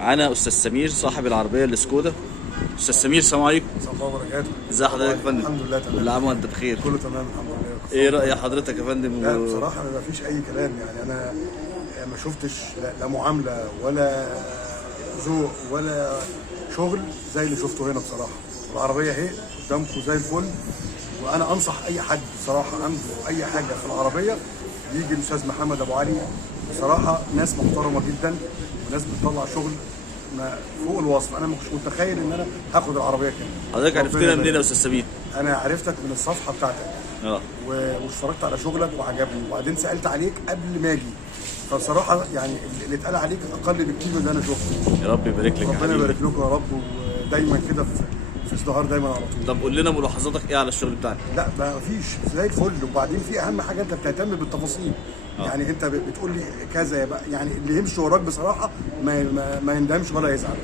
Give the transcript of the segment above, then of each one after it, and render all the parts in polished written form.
معانا استاذ سمير صاحب العربيه السكودا. استاذ سمير السلام عليكم. السلام عليكم وبركاته. ازي حضرتك يا فندم؟ الحمد لله تمام. كل عام وانت بخير. كله تمام الحمد لله. ايه راي حضرتك يا فندم؟ لا بصراحه ما فيش اي كلام، يعني انا ما شفتش لا معامله ولا ذوق ولا شغل زي اللي شفته هنا بصراحه. العربيه اهي قدامكم زي الفل، وانا انصح اي حد بصراحه عنده اي حاجه في العربيه يجي الاستاذ محمد ابو علي. بصراحه ناس محترمه جدا وناس بتطلع شغل فوق الوصف. انا مش متخيل ان انا هاخد العربيه كده. حضرتك عرفتنا منين يا استاذ سمير؟ انا عرفتك من الصفحه بتاعتك واتفرجت على شغلك وعجبني، وبعدين سالت عليك قبل ما اجي. فبصراحه يعني اللي اتقال عليك اقل بكتير من اللي انا شفته. يا رب يبارك لك. ربنا يبارك لكم يا رب، ودايما كده في ازدهار دايما على طول. طب قول لنا ملاحظاتك ايه على الشغل بتاعنا؟ لا ما فيش زي الفل، وبعدين في اهم حاجه انت بتهتم بالتفاصيل. يعني انت بتقول لي كذا يبقى يعني اللي يمشي وراك بصراحه ما يندمش ولا يزعل.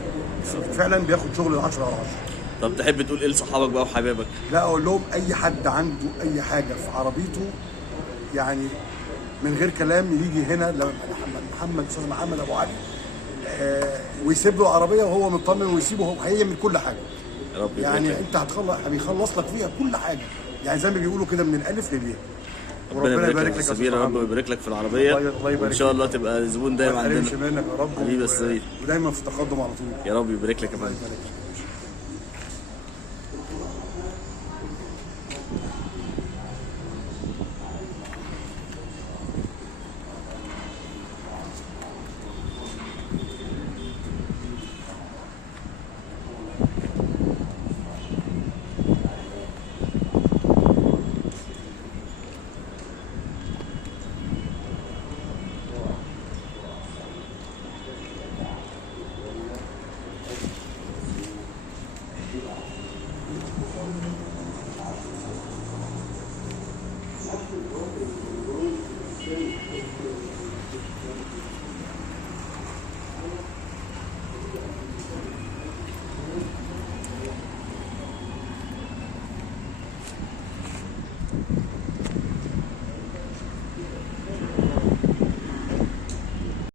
فعلا بياخد شغل 10 على 10. طب تحب تقول ايه لصحابك بقى وحبايبك؟ لا اقول لهم اي حد عنده اي حاجه في عربيته يعني من غير كلام يجي هنا استاذ محمد ابو علي ويسيب له العربيه وهو مطمن، ويسيبه هو هيعمل كل حاجه. يا رب يعني انت بيخلص لك فيها كل حاجه، يعني زي ما بيقولوا كده من الالف للياء. ربنا يبارك لك يا سمير، يا رب ويبارك لك في العربيه. الله يبارك وان شاء الله تبقى زبون دايم عندنا. ما منك يا رب حبيبي يا سمير، ودايما في التقدم على طول. يا رب يبارك لك يا فندم.